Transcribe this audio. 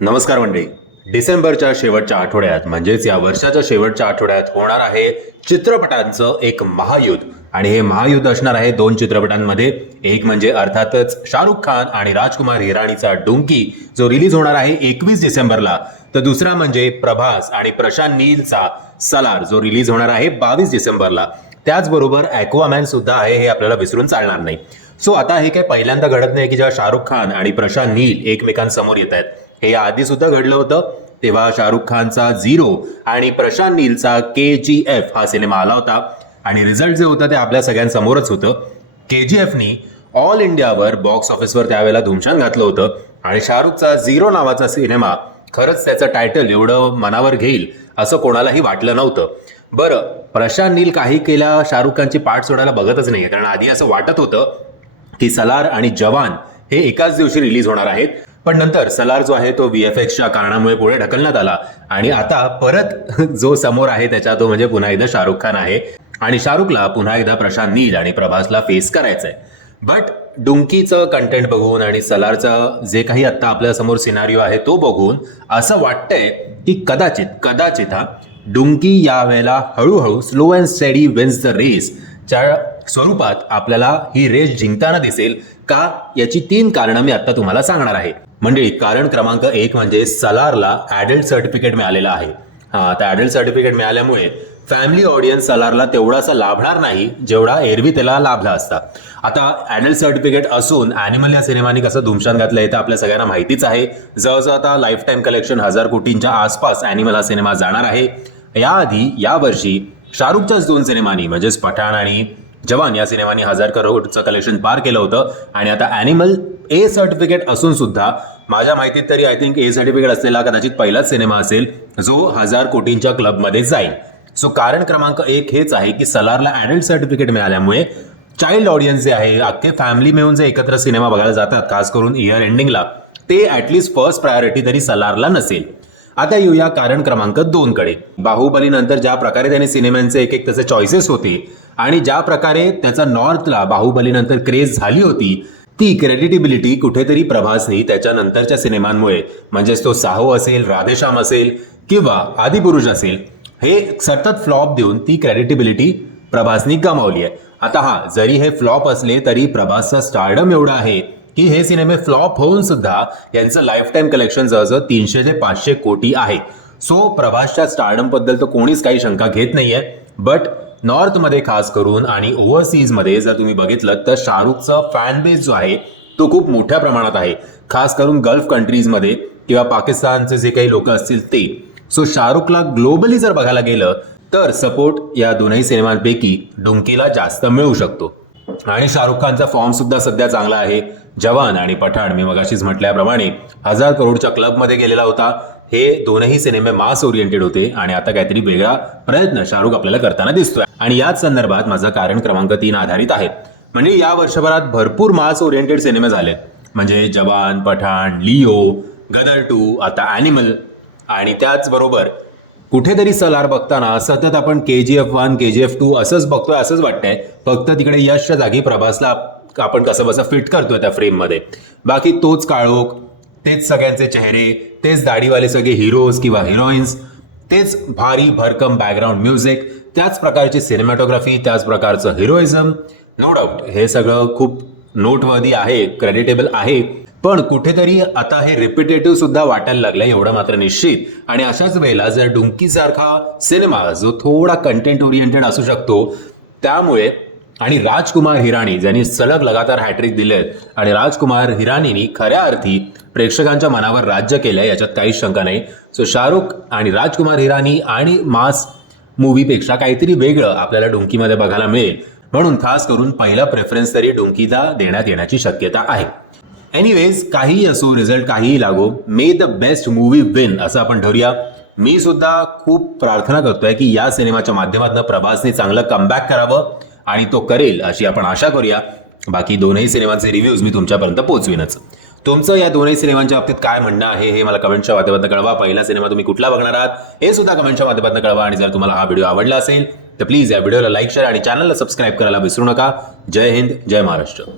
नमस्कार मंडळी. डिसेंबरच्या शेवटच्या आठवड्यात म्हणजेच या वर्षाच्या शेवटच्या आठवड्यात होणार आहे चित्रपटांचं एक महायुद्ध. आणि हे महायुद्ध असणार आहे दोन चित्रपटांमध्ये. एक म्हणजे अर्थातच शाहरुख खान आणि राजकुमार हिराणीचा डुंकी जो रिलीज होणार आहे एकवीस डिसेंबरला. तर दुसरा म्हणजे प्रभास आणि प्रशांत नीलचा सलार जो रिलीज होणार आहे बावीस डिसेंबरला. त्याचबरोबर ॲक्वामॅन सुद्धा आहे हे आपल्याला विसरून चालणार नाही. सो आता हे काही पहिल्यांदा घडत नाही की जेव्हा शाहरुख खान आणि प्रशांत नील एकमेकांसमोर येत आहेत. हे आधी सुद्धा घडलं होतं. तेव्हा शाहरुख खानचा झिरो आणि प्रशांत नीलचा के जी एफ हा सिनेमा आला होता. आणि रिझल्ट जे होतं ते आपल्या सगळ्यांसमोरच होतं. के जी एफनी ऑल इंडियावर बॉक्स ऑफिसवर त्यावेळेला धुमशान घातलं होतं. आणि शाहरुखचा झिरो नावाचा सिनेमा खरंच त्याचं टायटल एवढं मनावर घेईल असं कोणालाही वाटलं नव्हतं. बरं प्रशांत नील काही केल्या शाहरुख खानची पाठ सोडायला बघतच नाहीये. कारण आधी असं वाटत होतं की सलार आणि जवान हे एकाच दिवशी रिलीज होणार आहेत. पण नंतर सलार जो आहे तो व्ही एफ एक्सच्या कारणामुळे पुढे ढकलण्यात आला. आणि आता परत जो समोर आहे त्याच्या तो म्हणजे पुन्हा एकदा शाहरुख खान आहे. आणि शाहरुखला पुन्हा एकदा प्रशांत नील आणि प्रभासला फेस करायचंय. बट डुंकीचं कंटेंट बघून आणि सलारचं जे काही आत्ता आपल्यासमोर सिनारिओ आहे तो बघून असं वाटतंय की कदाचित कदाचित हा डुंकी यावेळेला हळूहळू slow and steady wins the race च्या स्वरूपात आपल्याला ही रेस जिंकताना दिसेल का याची तीन कारणं मी आत्ता तुम्हाला सांगणार आहे. मंडळी कारण क्रमांक एक म्हणजे सलारला ऍडल्ट सर्टिफिकेट मिळालेलं आहे. हा त्या ऍडल्ट सर्टिफिकेट मिळाल्यामुळे फॅमिली ऑडियन्स सलारला तेवढासा लाभणार नाही जेवढा एरवी त्याला लाभला असता. आता ॲडल्ट सर्टिफिकेट असून ॲनिमल या सिनेमाने कसं धुमशान आहे ते आपल्या सगळ्यांना माहितीच आहे. जवळजवळ आता लाईफ टाईम कलेक्शन हजार कोटींच्या आसपास ॲनिमल हा सिनेमा जाणार आहे. याआधी यावर्षी शाहरुखच्याच दोन सिनेमांनी म्हणजेच पठाण आणि जवान या सिनेमानी हजार करोडचं कलेक्शन पार केलं होतं. आणि आता ॲनिमल ए सर्टिफिकेट असून सुद्धा माझ्या माहितीत तरी आय थिंक ए सर्टिफिकेट असलेला कदाचित पहिलाच सिनेमा असेल जो हजार कोटींच्या क्लबमध्ये जाईल. सो कारण क्रमांक एक हेच आहे की सलारला ॲडल्ट सर्टिफिकेट मिळाल्यामुळे चाइल्ड ऑडियन्स जे आहे अख्खे फॅमिली मिळून जे एकत्र सिनेमा बघायला जातात खास करून इयर एंडिंगला ते ॲटलिस्ट फर्स्ट प्रायोरिटी तरी सलारला नसेल. आता येऊया कारण क्रमांक दोन कडे. बाहुबली नंतर ज्या प्रकारे त्याने सिनेमांचे एक एक त्याचे चॉईसेस होते आणि ज्या प्रकारे त्याचा नॉर्थला बाहुबली नंतर क्रेज झाली होती ती क्रेडिटिबिलिटी कुठेतरी प्रभासनी त्याच्यानंतरच्या सिनेमांमुळे म्हणजेच तो साहो असेल राधेश्याम असेल किंवा आदिपुरुष असेल हे सतत फ्लॉप देऊन ती क्रेडिटिबिलिटी प्रभासनी गमावली आहे. आता हा जरी हे फ्लॉप असले तरी प्रभासचा स्टार्डम एवढा आहे की हे सिनेमे फ्लॉप होऊन सुद्धा यांचं लाईफ टाईम कलेक्शन जवळजवळ तीनशे ते पाचशे कोटी आहे. सो प्रभासच्या स्टार्डमबद्दल तर कोणीच काही शंका घेत नाहीये. बट नॉर्थमध्ये खास करून आणि ओव्हरसीजमध्ये जर तुम्ही बघितलं तर शाहरुखचा फॅन बेस जो आहे तो खूप मोठ्या प्रमाणात आहे. खास करून गल्फ कंट्रीजमध्ये किंवा पाकिस्तानचे जे काही लोक असतील ते. सो शाहरुखला ग्लोबली जर बघायला गेलं तर सपोर्ट या दोनही सिनेमांपैकी डुंकीला जास्त मिळू शकतो. आणि शाहरुख खानचा फॉर्म सुद्धा सध्या चांगला आहे. जवान आणि पठाण मी मगाशीच म्हटल्याप्रमाणे हजार करोडच्या क्लबमध्ये गेलेला होता. हे दोनही सिनेमे मास ओरिएंटेड होते आणि आता काहीतरी वेगळा प्रयत्न शाहरुख आपल्याला करताना दिसतोय. आणि याच संदर्भात माझं कारण क्रमांक तीन आधारित आहे. म्हणजे या वर्षभरात भरपूर मास ओरिएंटेड सिनेमे झाले. म्हणजे जवान पठाण लिओ गदर टू आता अॅनिमल आणि त्याचबरोबर कुठेतरी सलार बघताना सतत आपण K G F one K G F two असंच बघतोय असंच वाटतंय. फक्त तिकडे यशच्या जागी प्रभासला आपण कसं बसं फिट करतोय त्या फ्रेममध्ये. बाकी तोच काळोख तेच सगळ्यांचे चेहरे तेच दाढीवाले सगळे हिरोज किंवा हिरोईन्स तेच भारी भरकम बॅकग्राऊंड म्युझिक त्याच प्रकारची सिनेमॅटोग्राफी त्याच प्रकारचं हिरोइझम नो डाऊट हे सगळं खूप नोटवर्दी आहे क्रेडिटेबल आहे. पण कुठेतरी आता हे रिपिटेटिव्ह सुद्धा वाटायला लागलंय एवढं मात्र निश्चित. आणि अशाच वेळेला जर डुंकी सारखा सिनेमा जो थोडा कंटेंट ओरिएंटेड असू शकतो त्यामुळे आणि राजकुमार हिराणी ज्यांनी सलग लगातार हॅट्रिक दिलेत आणि राजकुमार हिराणीनी खऱ्या अर्थी प्रेक्षकांच्या मनावर राज्य केलंय याच्यात काहीच शंका नाही. सो शाहरुख आणि राजकुमार हिराणी आणि मास मूवीपेक्षा काहीतरी वेगळं आपल्याला डुंकीमध्ये बघायला मिळेल. म्हणून खास करून पहिला प्रेफरन्स तरी डुंकीला देण्यात येण्याची शक्यता आहे. एनिवेज काहीही असो रिझल्ट काहीही लागो may the best movie win असं आपण ठरूया मी सुद्धा खूप प्रार्थना करतोय की या सिनेमाच्या माध्यमातून प्रभासने चांगलं कमबॅक करावं. आणि तो करेल अशी आपण आशा करूया. बाकी दोनही सिनेमांचे रिव्ह्यूज मी तुमच्यापर्यंत पोहोचवीनच. तुमचं या दोनही सिनेमांच्या बाबतीत काय म्हणणं आहे हे मला कमेंटच्या माध्यमातून कळवा. पहिला सिनेमा तुम्ही कुठला बघणार आहात हे सुद्धा कमेंटच्या माध्यमातून कळवा. आणि जर तुम्हाला हा व्हिडिओ आवडला असेल तर प्लीज या व्हिडिओला लाईक शेअर आणि चॅनलला सबस्क्राईब करायला विसरू नका. जय हिंद जय महाराष्ट्र.